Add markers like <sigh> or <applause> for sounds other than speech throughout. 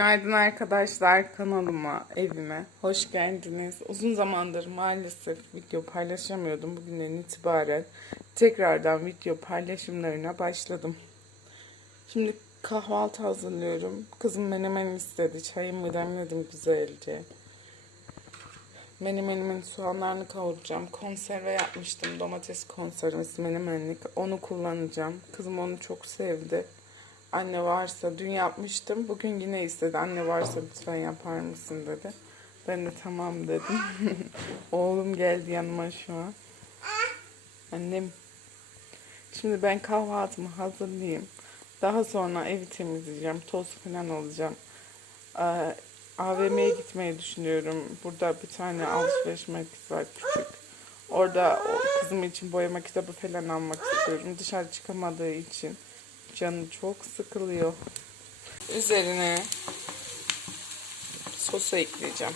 Günaydın arkadaşlar kanalıma, evime hoş geldiniz. Uzun zamandır maalesef video paylaşamıyordum. Bugünden itibaren tekrardan video paylaşımlarına başladım. Şimdi kahvaltı hazırlıyorum. Kızım menemen istedi. Çayımı demledim güzelce. Menemenimin soğanlarını kavuracağım. Konserve yapmıştım. Domates konservesi menemenlik. Onu kullanacağım. Kızım onu çok sevdi. Anne varsa dün yapmıştım. Bugün yine istedi. Anne varsa lütfen yapar mısın dedi. Ben de tamam dedim. <laughs> Oğlum geldi yanıma şu an. Annem. Şimdi ben kahvaltımı hazırlayayım. Daha sonra evi temizleyeceğim. Toz falan alacağım. Ee, AVM'ye gitmeyi düşünüyorum. Burada bir tane alışveriş merkezi var küçük. Orada kızım için boyama kitabı falan almak istiyorum. Dışarı çıkamadığı için canı çok sıkılıyor. Üzerine sosu ekleyeceğim.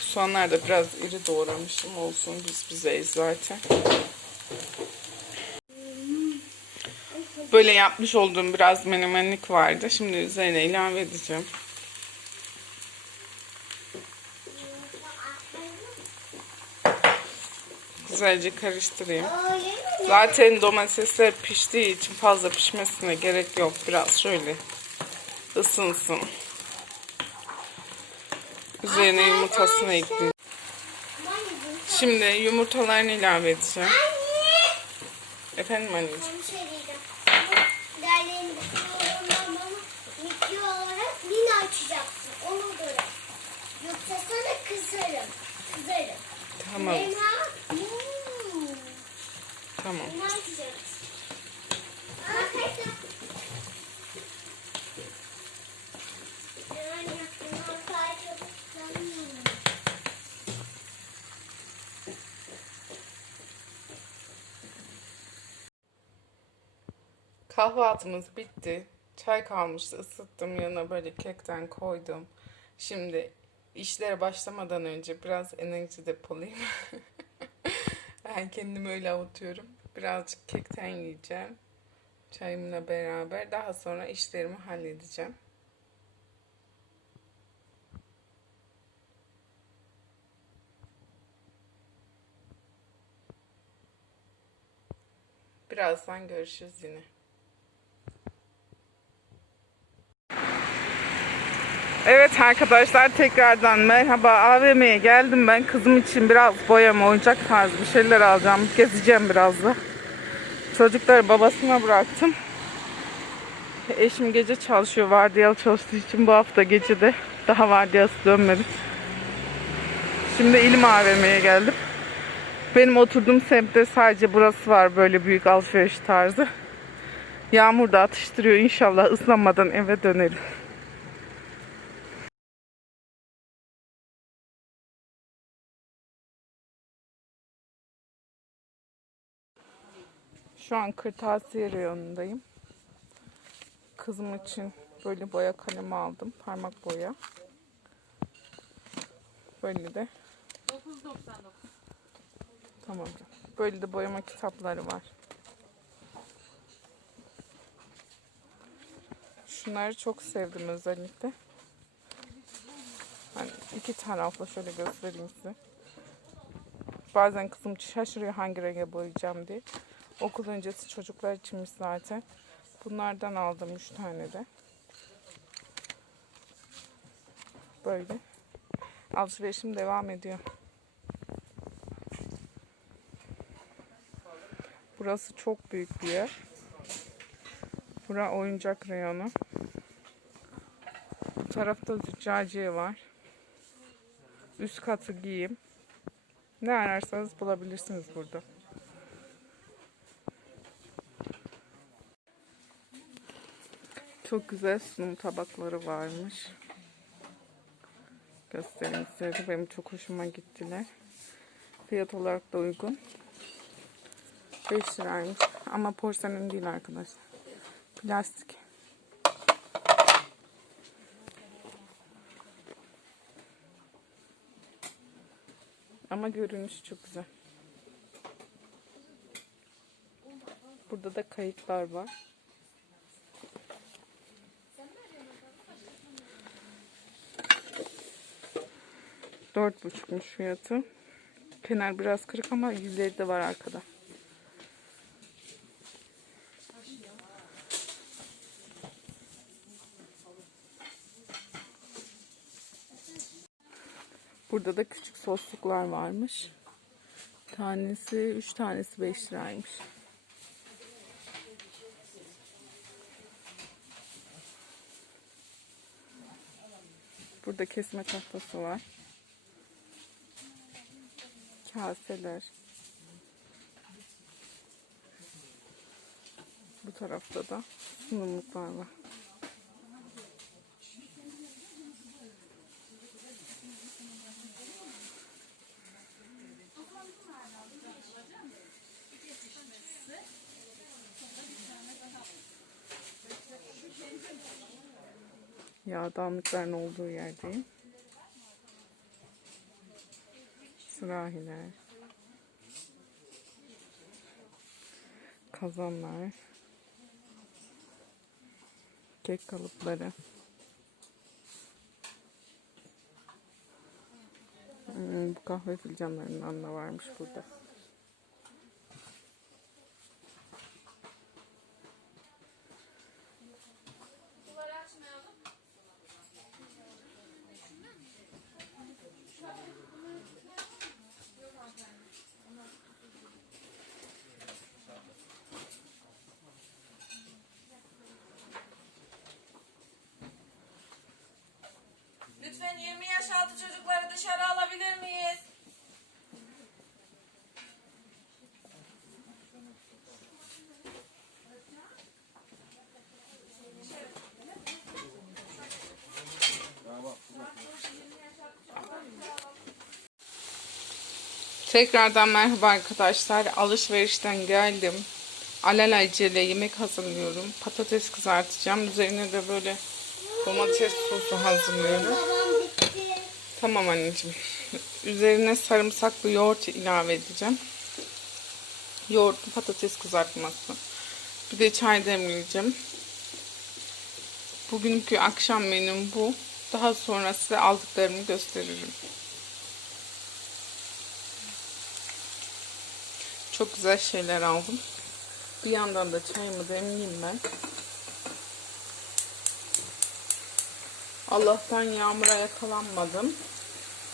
Soğanlar da biraz iri doğramışım olsun biz bizeyiz zaten. Böyle yapmış olduğum biraz menemenlik vardı. Şimdi üzerine ilave edeceğim. Güzelce karıştırayım. Zaten domatesler piştiği için fazla pişmesine gerek yok. Biraz şöyle ısınsın. Üzerine yumurtasını ekleyeyim. Şimdi yumurtalarını ilave edeceğim. Efendim anneciğim. Onu söyleyeceğim. Derlerini yorumlamamı video olarak yine açacaksın. Ona göre. Yoksa sana kızarım. Kızarım. Tamam. Hmm, Tamam. Kahvaltımız bitti. Çay kalmıştı. ısıttım yanına böyle kekten koydum. Şimdi işlere başlamadan önce biraz enerji depolayayım. <laughs> ben kendimi öyle avutuyorum. Birazcık kekten yiyeceğim. Çayımla beraber. Daha sonra işlerimi halledeceğim. Birazdan görüşürüz yine. Evet arkadaşlar tekrardan merhaba. AVM'ye geldim ben. Kızım için biraz boyama oyuncak tarzı bir şeyler alacağım. Gezeceğim biraz da çocukları babasına bıraktım. Eşim gece çalışıyor vardiyalı çalıştığı için bu hafta gece de daha vardiyası dönmedi. Şimdi İlim AVM'ye geldim. Benim oturduğum semtte sadece burası var böyle büyük alışveriş tarzı. Yağmur da atıştırıyor. İnşallah ıslanmadan eve dönerim Şu an kırtasiye reyonundayım. Kızım için böyle boya kalemi aldım. Parmak boya. Böyle de. 9.99. Tamam. Böyle de boyama kitapları var. Şunları çok sevdim özellikle. Hani iki taraflı şöyle göstereyim size. Bazen kızım şaşırıyor hangi renge boyayacağım diye. Okul öncesi çocuklar içinmiş zaten. Bunlardan aldım 3 tane de. Böyle. Alışverişim devam ediyor. Burası çok büyük bir yer. Bura oyuncak reyonu. Bu tarafta züccaciye var. Üst katı giyim. Ne ararsanız bulabilirsiniz burada. Çok güzel sunum tabakları varmış. Göstereyim size. Benim çok hoşuma gittiler. Fiyat olarak da uygun. 5 liraymış. Ama porselen değil arkadaşlar. Plastik. Ama görünüşü çok güzel. Burada da kayıtlar var. Dört buçukmuş fiyatı. Kenar biraz kırık ama yüzleri de var arkada. Burada da küçük sosluklar varmış. Tanesi, üç tanesi 5 liraymış. Burada kesme tahtası var. Kaseler. Bu tarafta da sunumluklar var. Yağdanlıkların olduğu yerdeyim. Sürahiler. Kazanlar. Kek kalıpları. Hmm, bu kahve fincanlarından da varmış burada. Lütfen 20 yaş altı çocukları dışarı alabilir miyiz? Tekrardan merhaba arkadaşlar. Alışverişten geldim. Alelacele yemek hazırlıyorum. Patates kızartacağım. Üzerine de böyle domates sosu hazırlıyorum. Tamam anneciğim. Üzerine sarımsaklı yoğurt ilave edeceğim. Yoğurtlu patates kızartması. Bir de çay demleyeceğim. Bugünkü akşam menüm bu. Daha sonra size aldıklarımı gösteririm. Çok güzel şeyler aldım. Bir yandan da çayımı demleyeyim ben. Allah'tan yağmura yakalanmadım.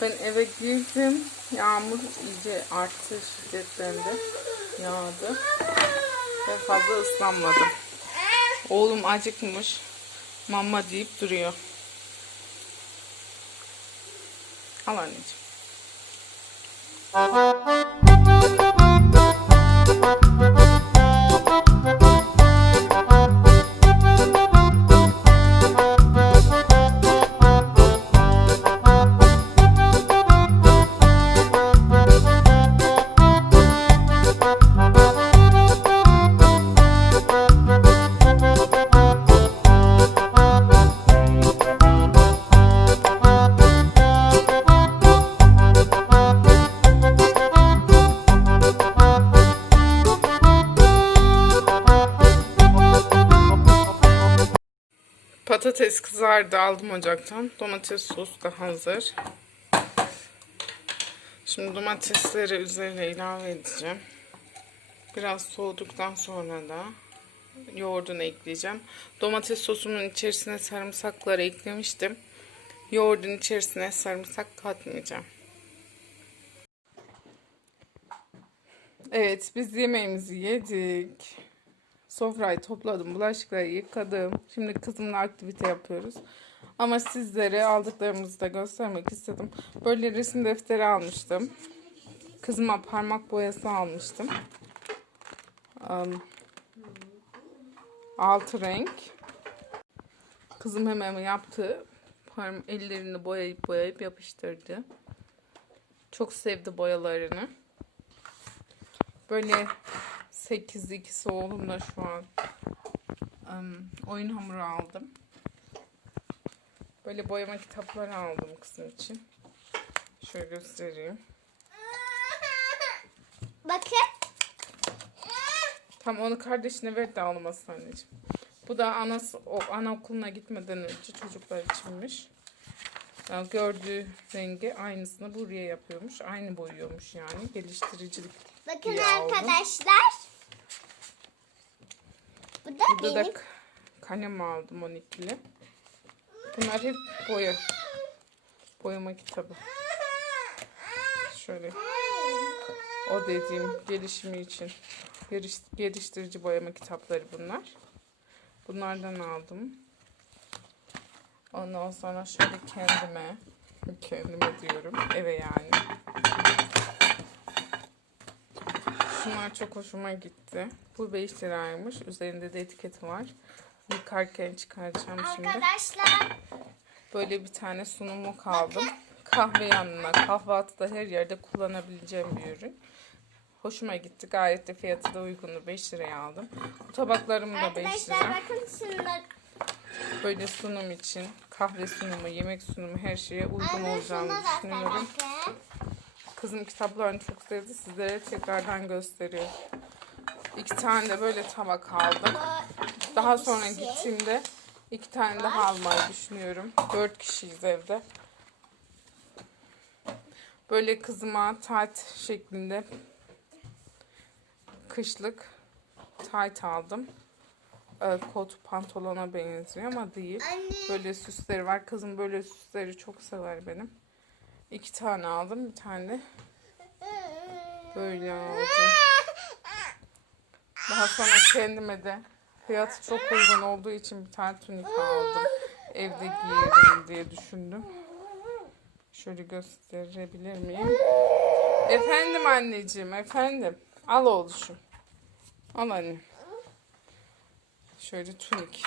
Ben eve girdim. Yağmur iyice arttı şiddetlendi. Yağdı. Ve fazla ıslanmadım. Oğlum acıkmış. Mama deyip duruyor. Al anneciğim. Kızardı aldım ocaktan. Domates sos da hazır. Şimdi domatesleri üzerine ilave edeceğim. Biraz soğuduktan sonra da yoğurdunu ekleyeceğim. Domates sosumun içerisine sarımsakları eklemiştim. Yoğurdun içerisine sarımsak katmayacağım. Evet biz yemeğimizi yedik. Sofrayı topladım, bulaşıkları yıkadım. Şimdi kızımla aktivite yapıyoruz. Ama sizlere aldıklarımızı da göstermek istedim. Böyle resim defteri almıştım. Kızıma parmak boyası almıştım. Um, altı renk. Kızım hemen yaptı. Parm ellerini boyayıp boyayıp yapıştırdı. Çok sevdi boyalarını. Böyle 8 ikisi oğlumla şu an um, oyun hamuru aldım. Böyle boyama kitapları aldım kızım için. Şöyle göstereyim. Bakın. Tam onu kardeşine ver de ağlamasın anneciğim. Bu da anası, o anaokuluna gitmeden önce çocuklar içinmiş. Yani gördüğü rengi aynısını buraya yapıyormuş. Aynı boyuyormuş yani. Geliştiricilik. Bakın diye aldım. Bu da Burada benim. da kalem aldım 12'li. Bunlar hep boya. Boyama kitabı. Şöyle. O dediğim gelişimi için geliş- geliştirici boyama kitapları bunlar. Bunlardan aldım. Ondan sonra şöyle kendime, kendime diyorum eve yani. Şunlar çok hoşuma gitti. Bu 5 liraymış. Üzerinde de etiketi var. Yıkarken çıkaracağım şimdi. Arkadaşlar Böyle bir tane sunumu kaldım. Kahve yanına, kahvaltıda her yerde kullanabileceğim bir ürün. Hoşuma gitti. Gayet de fiyatı da uygundu. 5 liraya aldım. Bu tabaklarım da 5 arkadaşlar lira. bakın şunlar. Böyle sunum için kahve sunumu, yemek sunumu her şeye uygun Anne olacağını düşünüyorum. bakın. Kızım kitaplarını çok sevdi. Sizlere tekrardan gösteriyorum. İki tane de böyle tabak aldım. Daha sonra gittiğimde iki tane daha almayı düşünüyorum. Dört kişiyiz evde. Böyle kızıma tayt şeklinde kışlık tayt aldım. Ee, kot pantolona benziyor ama değil. Anne. Böyle süsleri var. Kızım böyle süsleri çok sever benim. İki tane aldım. Bir tane böyle aldım. Daha sonra kendime de fiyatı çok uygun olduğu için bir tane tunik aldım. Evde giyerim diye düşündüm. Şöyle gösterebilir miyim? Efendim anneciğim, efendim. Al oğluşum. Al anne. Şöyle tunik.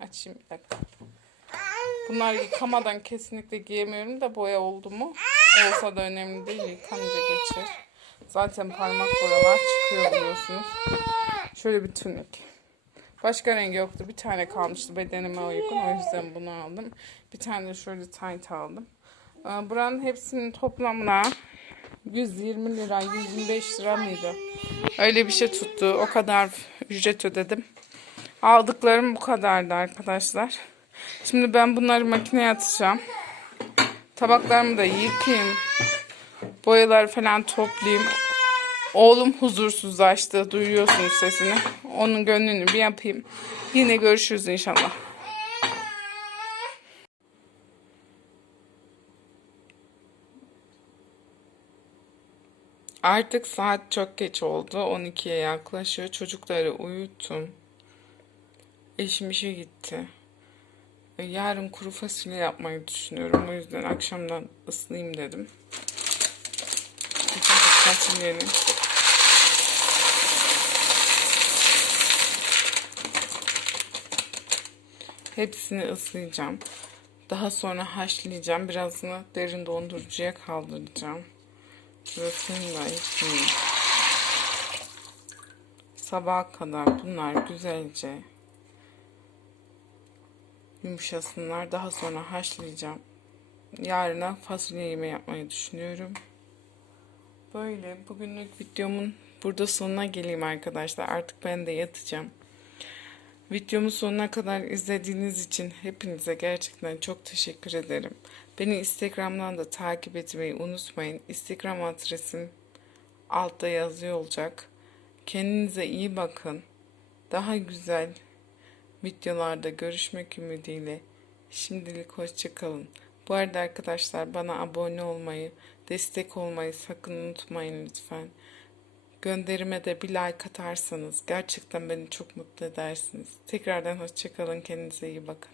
Açayım bir dakika. Bunlar yıkamadan kesinlikle giyemiyorum da boya oldu mu? Olsa da önemli değil. Yıkanınca geçer. Zaten parmak boyalar çıkıyor biliyorsunuz. Şöyle bir tunik. Başka rengi yoktu. Bir tane kalmıştı bedenime uygun. O yüzden bunu aldım. Bir tane de şöyle tight aldım. Ee, Buranın hepsinin toplamına 120 lira, 125 lira mıydı? Öyle bir şey tuttu. O kadar ücret ödedim. Aldıklarım bu kadardı arkadaşlar. Şimdi ben bunları makineye atacağım. Tabaklarımı da yıkayayım. Boyaları falan toplayayım. Oğlum huzursuzlaştı. Duyuyorsunuz sesini. Onun gönlünü bir yapayım. Yine görüşürüz inşallah. Artık saat çok geç oldu. 12'ye yaklaşıyor. Çocukları uyuttum. Eşim işe gitti. E, Yarın kuru fasulye yapmayı düşünüyorum. O yüzden akşamdan ıslayayım dedim. Fasulyenin hepsini ıslayacağım. Daha sonra haşlayacağım. Birazını derin dondurucuya kaldıracağım. Burasını da yıkayayım. Sabaha kadar bunlar güzelce yumuşasınlar. Daha sonra haşlayacağım. Yarına fasulye yemeği yapmayı düşünüyorum. Böyle bugünlük videomun burada sonuna geleyim arkadaşlar. Artık ben de yatacağım. Videomu sonuna kadar izlediğiniz için hepinize gerçekten çok teşekkür ederim. Beni Instagram'dan da takip etmeyi unutmayın. Instagram adresim altta yazıyor olacak. Kendinize iyi bakın. Daha güzel videolarda görüşmek ümidiyle. Şimdilik hoşçakalın. Bu arada arkadaşlar bana abone olmayı, destek olmayı sakın unutmayın lütfen. Gönderime de bir like atarsanız gerçekten beni çok mutlu edersiniz. Tekrardan hoşçakalın. Kendinize iyi bakın.